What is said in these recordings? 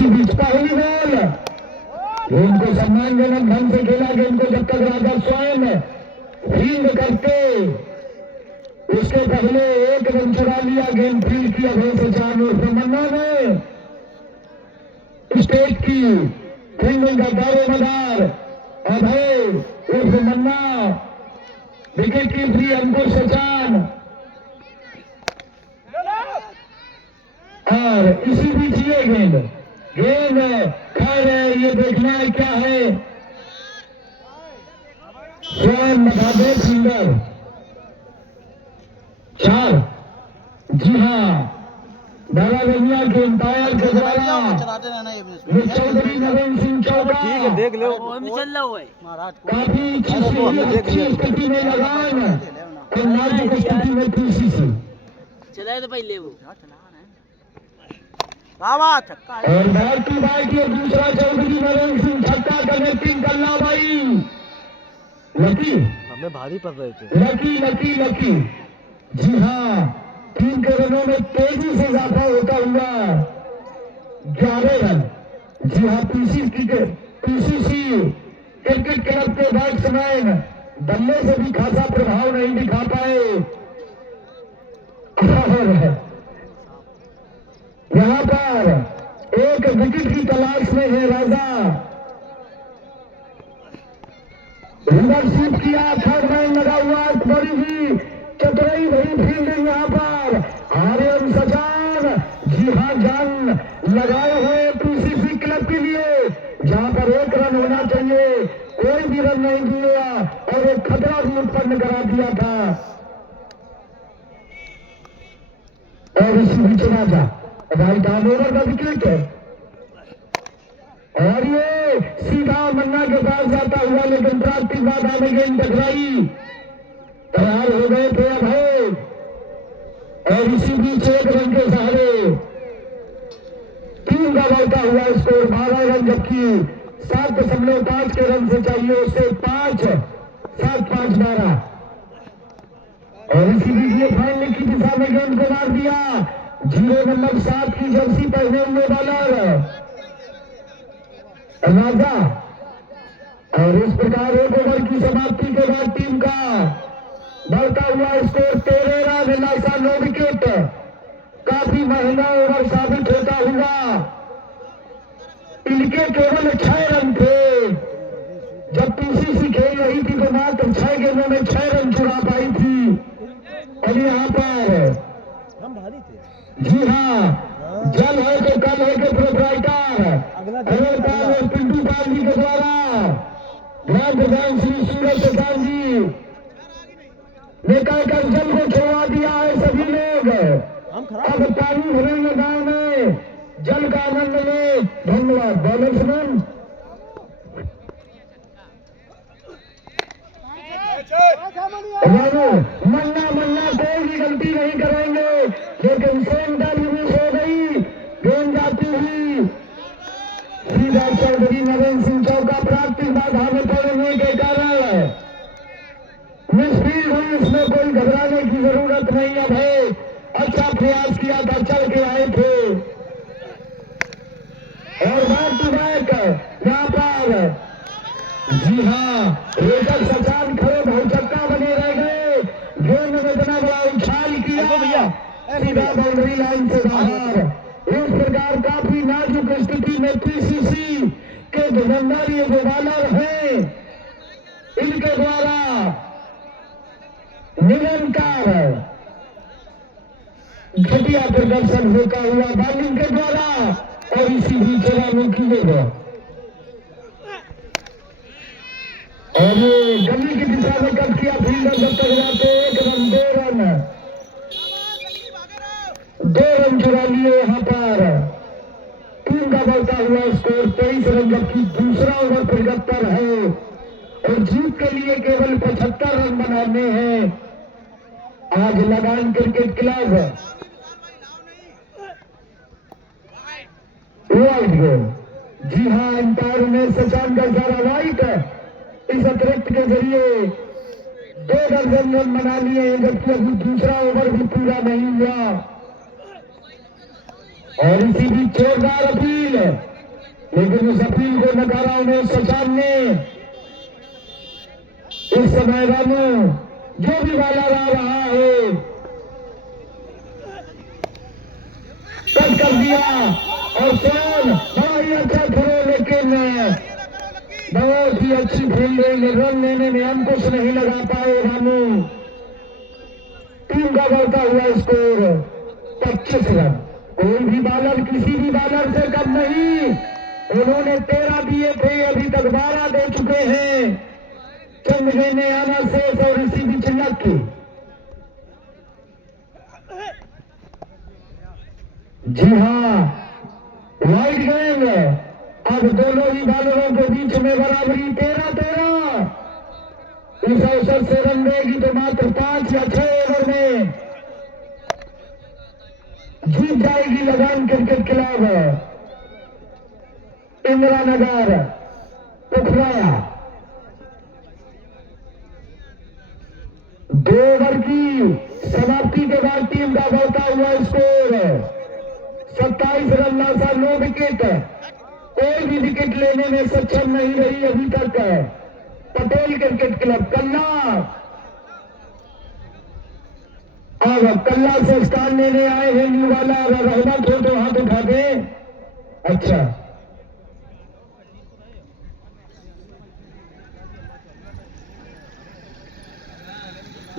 इसी बीच पहली बॉल गेंद को सम्मानजनक ढंग से खेला। गेंद को जब तक राजा स्वयं फील्ड करके उसके पहले एक रन चुरा लिया। गेंद फील्ड की अभय सचान और तमन्ना ने स्टेट की फील्डिंग का दारोमदार अभय उर्फ मन्ना, विकेट कीपरी अंकुर सचान। और इसी बीच ये गेंद खैर ये देखना है क्या है। स्वयं महादेव सुंदर 4। जी हाँ, बाला बनिया के अंपायर के द्वारा चौधरी नरेंद्र सिंह चौबा ठीक है, देख लो काफी अच्छी स्थिति में लगान और नाजुक स्थिति में पीसीसी चला तो पहले वो और बैक टू बैक ये दूसरा चौधरी नरेंद्र सिंह छक्का कनेक्टिंग करना भाई। लकी हमें भारी पड़ रहे थे। लकी लकी लकी जी हाँ, 3 के रनों में तेजी से इजाफा होता हुआ 11 रन। जी हाँ, पीसीसी क्रिकेट क्लब के बैट्समैन बल्ले से भी खासा प्रभाव नहीं दिखा पाए। और यहाँ पर एक विकेट की तलाश में है राजा। लीडरशिप किया, थर्ड मैन लगा हुआ, बड़ी ही चतुराई भरी फील्डिंग यहाँ पर आर्यन सचान। जी हाँ, जान लगाए हुए पीसीसी क्लब के लिए, जहाँ पर 1 रन होना चाहिए, कोई भी रन नहीं दिया और एक खतरा भी उत्पन्न करा दिया था। और इसी बीच राजा राइट आर्म ओवर का विकेट और ये सीधा मन्ना के पास जाता हुआ, लेकिन प्राप्ति बाधा में गेंद टकराई। तैयार हो गए थे अभय और इसी बीच 1 रन के सहारे टीम का बढ़ता हुआ स्कोर 12 रन, जबकि 7.5 के रन से चाहिए उससे 5, 7, 5, 12। और इसी बीच ये फाइनल की दिशा में गेंद को मार दिया 0 नंबर 7 की जर्सी पहने हुए बॉलर राजा। और इस प्रकार 1 ओवर की समाप्ति के बाद टीम का बढ़ता हुआ स्कोर 13 रन, लासा 9 विकेट। काफी महंगा ओवर साबित होता हुआ। इनके केवल 6 रन थे। जब पीसीसी खेल रही थी तो मात्र 6 गेंदों में 6 रन चुरा पाई थी। और यहाँ पर हम भारी थे। जी हाँ, जल है तो कल है के प्रोपराइटर अनिल पाल और पिंटू पाल जी के द्वारा ग्राम प्रधान श्री सूरज प्रधान जी ने कहकर जल को छोड़ा दिया है। सभी लोग अब पानी भरेंगे गांव में, जल का आनंद ले। धन्यवाद बॉलर्समैन। मन्ना कोई भी गलती नहीं करेंगे, लेकिन सेंटर मिस हो गई। गेंद जाती हुई सीधा चौधरी नरेंद्र सिंह चौका प्राप्ति बाधा में पड़ने के कारण मिसफील्ड हुई। इसमें कोई घबराने की जरूरत नहीं है भाई, अच्छा प्रयास किया था, चल के आए थे। और बैक टू बैक यहाँ पर जी हाँ, रोचक सचान खड़े भौचक्का बने रह गए। गेंद में इतना बड़ा उछाल किया, सीधा बाउंड्री लाइन से बाहर। इस प्रकार काफी नाजुक स्थिति में पीसीसी के धुरंधर ये जो बॉलर हैं, इनके द्वारा निरंतर घटिया प्रदर्शन होता हुआ बॉलिंग के द्वारा। और इसी बीच रनों की जगह और ये गली की दिशा में कब किया फील्डर जब तक जाते 1 रन 2 रन चुरा लिए। यहाँ पर टीम का बढ़ता हुआ स्कोर 23 रन, जबकि दूसरा ओवर 75 है और जीत के लिए केवल 75 रन बनाने हैं। आज लगान क्रिकेट क्लब वाइट गेम। जी हाँ, अंपायर ने सचान का इशारा वाइट इस अतिरिक्त के जरिए 2 दर्जन रन बना लिए हैं, जबकि अभी दूसरा ओवर भी पूरा नहीं हुआ। और इसी बीच जोरदार अपील, लेकिन उस अपील को नकारा उमेश सचान ने। इस समय रानू जो भी बालर आ रहा है कट कर दिया और सोन बड़ा ही अच्छा थ्रो, लेकिन बहुत ही अच्छी फील्डिंग, रन लेने में अंकुश नहीं लगा पाए रानू। टीम का बढ़ता हुआ स्कोर 25 रन। कोई भी बालर किसी भी बालर से कम नहीं, उन्होंने 13 दिए थे, अभी तक 12 दे चुके हैं। चंद गेंदें आना शेष और इसी बीच लक्की। जी हाँ, वाइड गेंद, अब दोनों ही बालरों के बीच में बराबरी 13-13। इस अवसर से रन देगी तो मात्र 5 या 6 ओवर में जीत जाएगी लगान cricket club Indira Nagar Pukhrayan. 2 over की समाप्ति के बाद टीम का बढ़ता हुआ स्कोर 27 रन लासा, 9 विकेट। कोई भी विकेट लेने में सक्षम नहीं रही अभी तक पटेल क्रिकेट क्लब कल्ला। अब कल्ला से स्थान लेने आए हैं न्यू वाला। अगर रहमत हो तो हाथ उठा दे। अच्छा,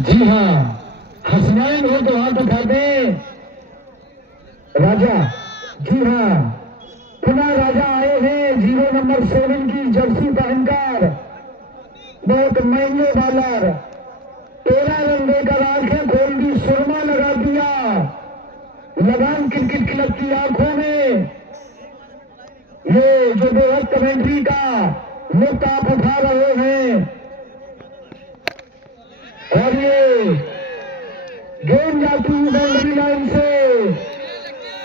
जी हाँ, हसनैन हो तो हाथ उठा दे। राजा, जी हाँ, पुनः राजा आए हैं 0 नंबर 7 की जर्सी पहनकर। बहुत महंगे बॉलर, 13 रन देकर आंखें खोल दी, सुरमा लगा दिया लगान क्रिकेट क्लब की आंखों में। ये जो बेहद कमेंट्री का लुत्फ आप उठा रहे हैं, और ये गेंद जाती हुई बाउंड्री लाइन से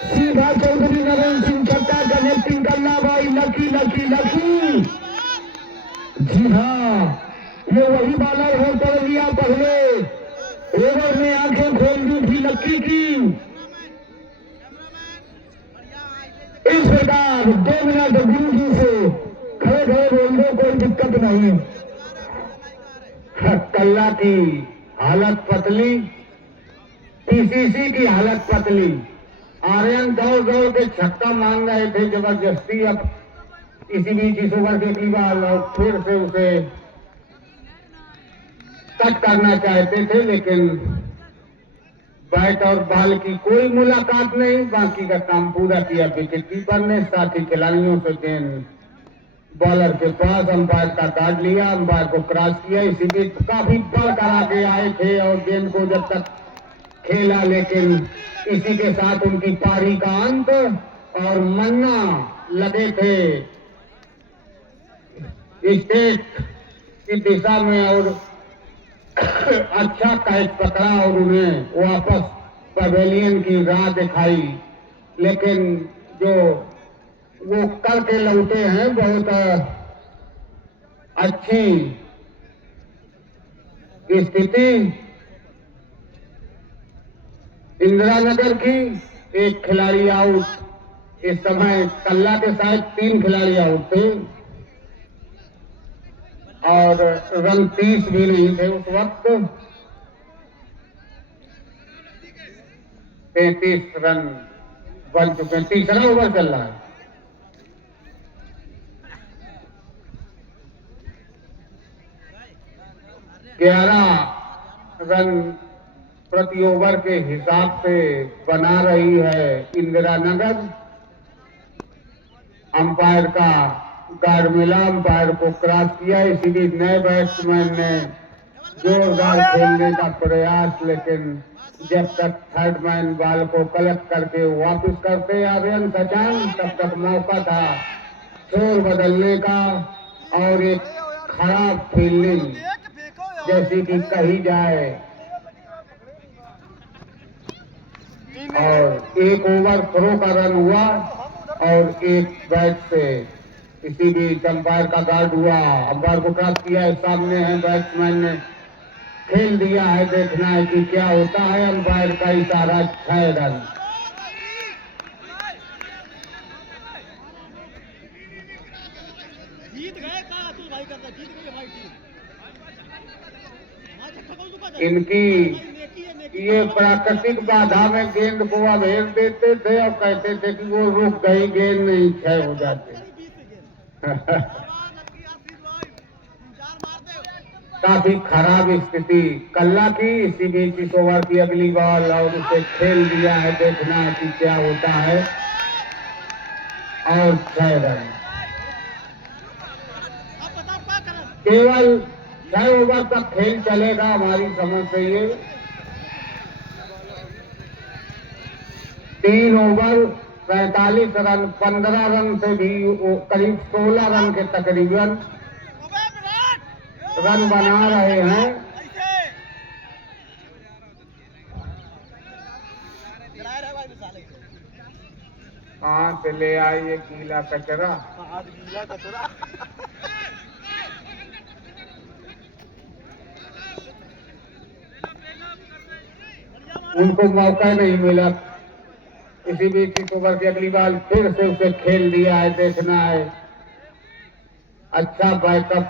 सीधा चौधरी नरेंद्र सिंह चट्टा कनेक्टिंग करना भाई। लकी लकी लकी, जी हाँ, ये वही बॉलर है पड़ लिया पहले ओवर में, आंखें खोल दी थी लक्की की। इस प्रकार 2 मिनट गुरु जी से खड़े खड़े बोल दो, कोई दिक्कत नहीं। कल्ला की हालत पतली, पीसीसी की हालत पतली। आर्यन दौड़ दौड़ के छक्का मांग रहे थे जबरदस्ती। अब इसी बीच इस ओवर के दीवार और फिर से उसे कट करना चाहते थे, लेकिन बैट और बॉल की कोई मुलाकात नहीं। बाकी का काम पूरा किया विकेट कीपर ने, साथ ही खिलाड़ियों से गेंद बॉलर के पास, अंपायर का कार्ड लिया, अंपायर को क्रॉस किया। इसी बीच काफी बढ़कर आगे आए थे और गेंद को जब तक खेला, लेकिन इसी के साथ उनकी पारी का अंत। और मन्ना लगे थे स्टेट की दिशा में और अच्छा कैच पकड़ा और उन्हें वापस पवेलियन की राह दिखाई। लेकिन जो वो करके लौटे हैं, बहुत अच्छी स्थिति इंदिरा नगर की। एक खिलाड़ी आउट। इस समय कल्ला के साथ 3 खिलाड़ी आउट थे और रन 30 भी नहीं थे उस वक्त। 33 रन बन चुके हैं, तीसरा ओवर चल रहा है। रन प्रति ओवर के हिसाब से बना रही है इंदिरा नगर। अंपायर का कार्ड मिला, अंपायर को क्रॉस किया। इसी बीच नए बैट्समैन ने जोरदार खेलने का प्रयास, लेकिन जब तक थर्ड मैन बॉल को कलेक्ट करके वापस करते आर्यन सचान, तब तक मौका था शोर बदलने का और एक खराब फील्डिंग जैसी कि कही जाए। और 1 ओवर थ्रो का रन हुआ और 1 बैट से। इसी बीच अंपायर का गार्ड हुआ, अंपायर को क्रॉस किया है, सामने है बैट्समैन ने खेल दिया है। देखना है कि क्या होता है। अंपायर का इशारा 6 रन। जीत गए का अतुल भाई करता जीत गई हमारी टीम। इनकी ये प्राकृतिक बाधा में गेंद को अभेद देते थे और कहते थे कि वो रुक गई, गेंद नहीं क्षय हो जाते। काफी खराब स्थिति कल्ला की। इसी बीच इस ओवर की अगली बॉल और उसे खेल दिया है, देखना है कि क्या होता है। और 6 रन, केवल 6 ओवर तक खेल चलेगा हमारी समझ से। ये 3 ओवर 45 रन, 15 रन से भी करीब 16 रन के तकरीबन रन बना रहे हैं। कहाँ से ले आए ये गीला कचरा। उनको मौका नहीं मिला। इसी बीच इस ओवर की अगली बाल फिर से उसे खेल दिया है, देखना है। अच्छा बैकअप,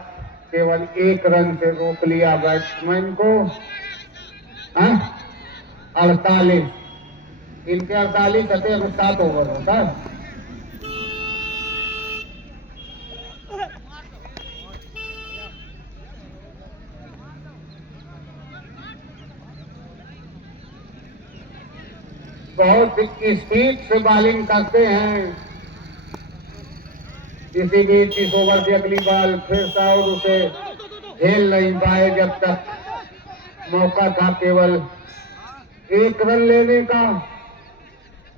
केवल 1 रन से रोक लिया बैट्समैन को। 48, इनके 48 थे, 7 ओवर होता है। बहुत स्पीड से बॉलिंग करते हैं। इसी बीच इस ओवर की अगली बॉल फिर से और उसे खेल नहीं पाए। जब तक मौका था केवल 1 रन लेने का।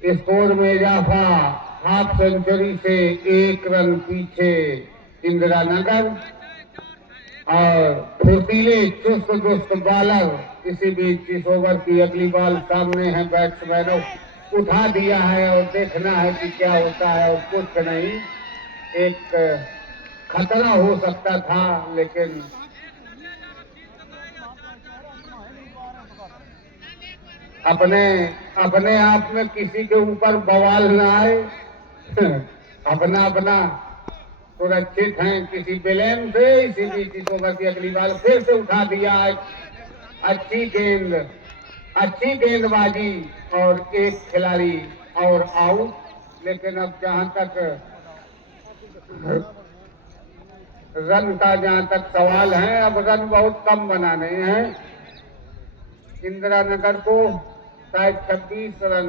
स्कोर में इजाफा, हाफ सेंचुरी से 1 रन पीछे इंदिरा नगर। और फुर्तीले चुस्त दुस्त बॉलर। इसी बीच इस ओवर की अगली बॉल सामने है, बैट्समैनों उठा दिया है और देखना है कि क्या होता है। और कुछ नहीं, एक खतरा हो सकता था, लेकिन अपने आप में किसी के ऊपर बवाल न आए। अपना अपना सुरक्षित हैं किसी ब्लेम से। इसी बीच इस ओवर की अगली बाल फिर से उठा दिया है। अच्छी गेंदबाजी और एक खिलाड़ी और आउट। लेकिन अब जहां तक जहां तक सवाल है, अब रन बहुत कम बनाने हैं। इंदिरा नगर को शायद 26 रन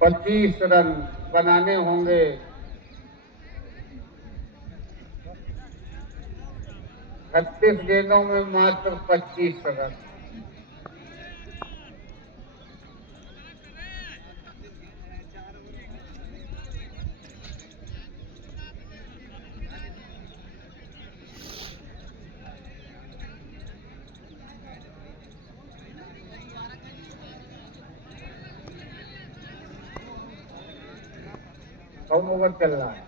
25 रन बनाने होंगे। 36 गेंदों में मात्र 25 रन। कौन ओवर चल रहा है?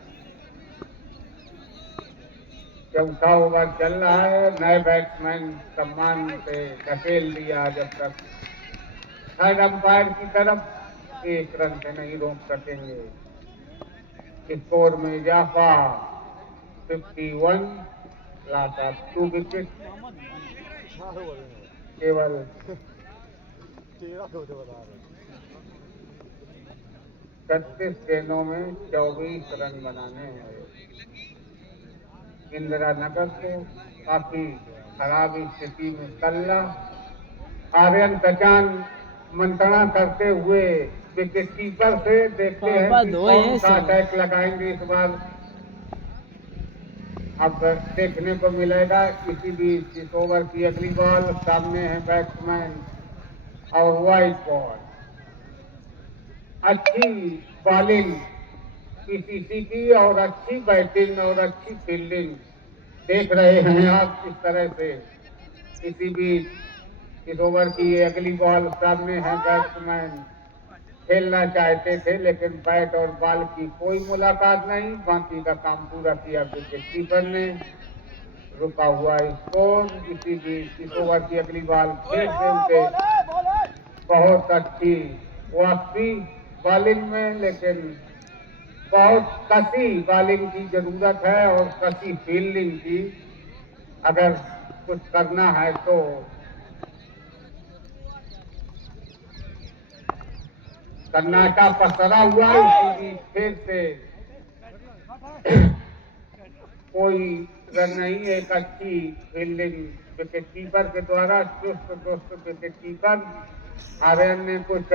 4था ओवर चल रहा है। नए बैट्समैन सम्मान से धकेल दिया। जब तक थर्ड अंपायर की तरफ 1 रन से नहीं रोक सकेंगे। स्कोर में इजाफा 51, लॉस ऑफ 2 विकेट। केवल 36 गेंदों में 24 रन बनाने हैं। इंदिरा नगर को काफी खराब स्थिति में कल्ला। आर्यन सचान मंत्रणा करते हुए विकेट कीपर से देखते हैं कि कौन सा अटैक लगाएंगे इस बार। अब देखने को मिलेगा। इसी बीच इस ओवर की अगली बॉल सामने है बैट्समैन और वाइड बॉल। अच्छी बॉलिंग पीसीसी की और अच्छी बैटिंग और अच्छी फील्डिंग देख रहे हैं आप इस तरह से। इसी बीच इस ओवर की ये अगली बॉल सामने है। बैट्समैन खेलना चाहते थे, लेकिन बैट और बॉल की कोई मुलाकात नहीं। बाकी का काम पूरा किया विकेट कीपर ने। रुका हुआ स्कोर। इसी बीच इस ओवर की अगली बॉल फिर से उनके बहुत अच्छी वापसी बॉलिंग में, लेकिन बहुत कसी बॉलिंग की जरूरत है और कसी फील्डिंग की। अगर कुछ करना है तो सन्नाटा पसरा हुआ है। इसी बीच फिर से कोई रन नहीं, एक अच्छी फील्डिंग विकेट कीपर के द्वारा, चुस्त दुरुस्त विकेट कीपर आर्यन ने कुछ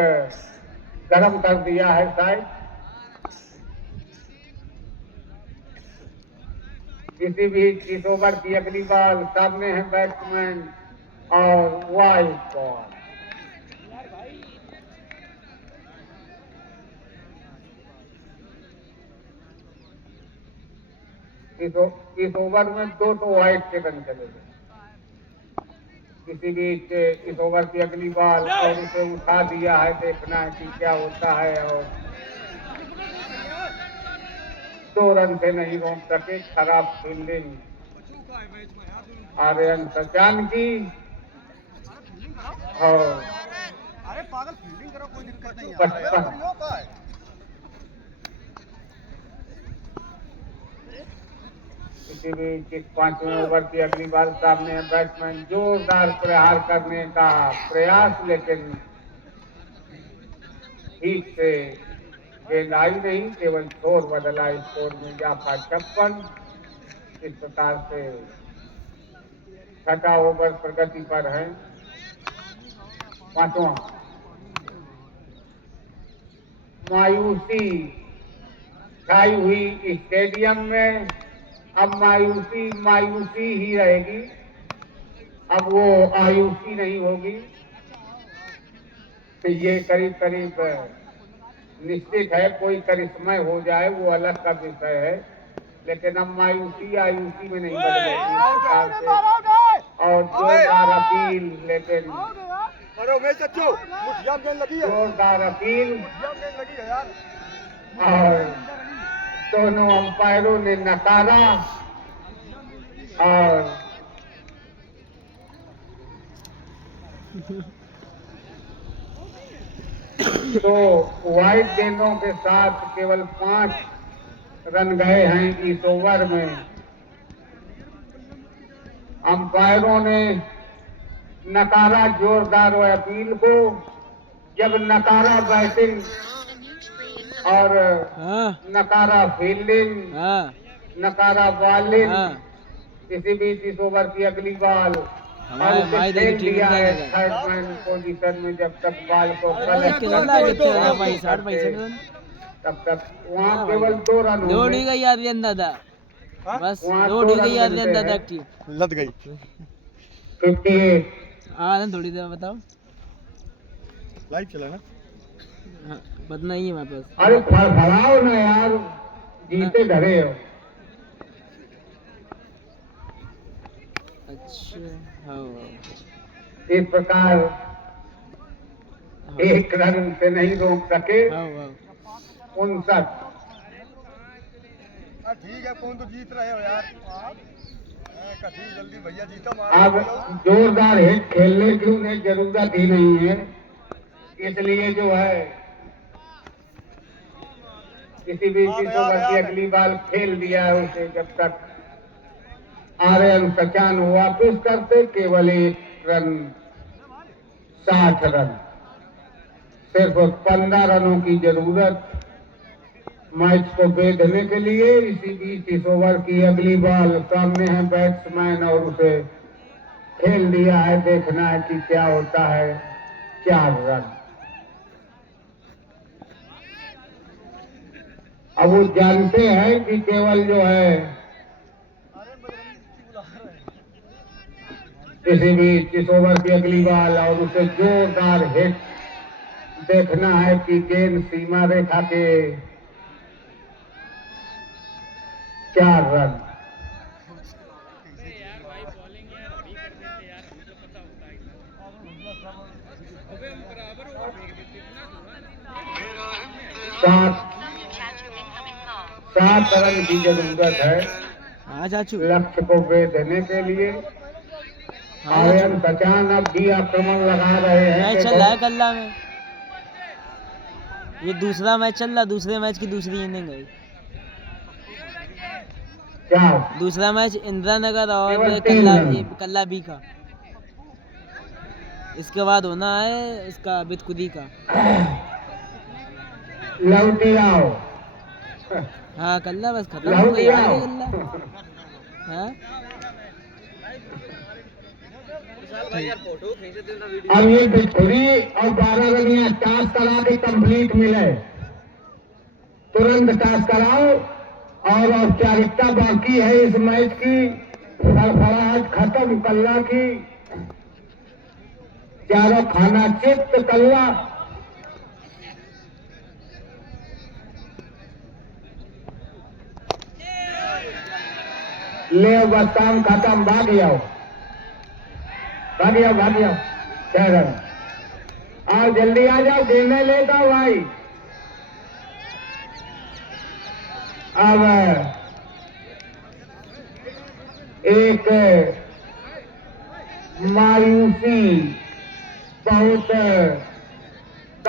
गर्म कर दिया है शायद। किसी भी इस ओवर की अगली बॉल, सामने है बैट्समैन और वाइड बॉल। इस ओवर में 2 वाइड के रन चले गए। किसी बीच इस ओवर की अगली बॉल और उसे उठा दिया है, देखना है कि क्या होता है। और 2 रन से नहीं रोक सके, खराब फील्डिंग आर्यन सचान की। और अरे पागल फील्डिंग करो, कोई दिक्कत नहीं है। किसी भी 5वें ओवर की अगली बॉल, सामने है बैट्समैन, जोरदार प्रहार करने का प्रयास, लेकिन ठीक से गेंद आई नहीं, केवल छोर बदला स्कोर में जाफा 56। इस प्रकार से 6वां ओवर प्रगति पर है। 5वां मायूसी छाई हुई स्टेडियम में। अब मायूसी ही रहेगी, अब वो आयुषी नहीं होगी। तो ये करीब करीब निश्चित है, कोई करिश्मा हो जाए वो अलग का विषय है, लेकिन अब मायूसी आयुषी में नहीं बदलेगी इस प्रकार से। और जोरदार अपील, लेकिन जोरदार अपील और दोनों अंपायरों ने नकारा। और तो वाइड गेंदों के साथ केवल 5 रन गए हैं इस ओवर में। अंपायरों ने नकारा जोरदार अपील को। जब नकारा बैटिंग और नकारा फील्डिंग, नकारा बॉलिंग। किसी बीच इस ओवर की अगली बॉल खेल दिया है थर्ड मैन पोजीशन में। जब तक बॉल को तब तक वहाँ केवल 2 रन दादा, बस दादा टीम लद गई। 58। हाँ थोड़ी देर बताओ, लाइव चला ना। हाँ पता नहीं है हमारे पास। अरे फड़फड़ाओ ना यार, जीते डरे हो। अच्छा हाँ इस प्रकार 1 रन से नहीं रोक सके। 59। ठीक है, कौन तो जीत रहे हो यार। जल्दी भैया जीता। अब जोरदार हिट खेलने की उन्हें जरूरत ही नहीं है, इसलिए जो है किसी भी इस ओवर की अगली बॉल खेल दिया है उसे। जब तक आर्यन सचान वापिस करते, केवल 1 रन 60 रन, सिर्फ 15 रनों की जरूरत मैच को बेधने के लिए। इसी बीच इस ओवर की अगली बॉल, सामने है बैट्समैन और उसे खेल दिया है, देखना है कि क्या होता है। 4 रन। अब वो जानते हैं कि केवल जो है किसी बीच इस ओवर की अगली बॉल और उसे जोरदार हिट, देखना है कि गेंद सीमा रेखा के 4 रन। सात रन की जरूरत है लक्ष्य को बेधने के लिए। आर्यन सचान अब भी आक्रमण लगा रहे हैं। चल रहा है कल्ला में। ये दूसरा मैच चल रहा, दूसरे मैच की दूसरी इनिंग है। क्या दूसरा मैच इंदिरा नगर और केवल 3 रन। कल्ला बी का। इसके बाद होना है इसका बितकुदी का। लौटी आओ। हाँ कल्ला बस खत्म हो गई यार, ये कल्ला। हाँ अब ये बिटखुरी और 12 रनिया टास्क करा के कंप्लीट मिले, तुरंत टास्क कराओ। और औपचारिकता बाकी है इस मैच की, फड़फड़ाहट खत्म। कल्ला की चारों खाना चित्त कल्ला। ले बस काम खत्म, भाग जाओ भाग जाओ भाग जाओ। 6 रन। और जल्दी आ जाओ, गेंदें लेता भाई। अब एक मायूसी बहुत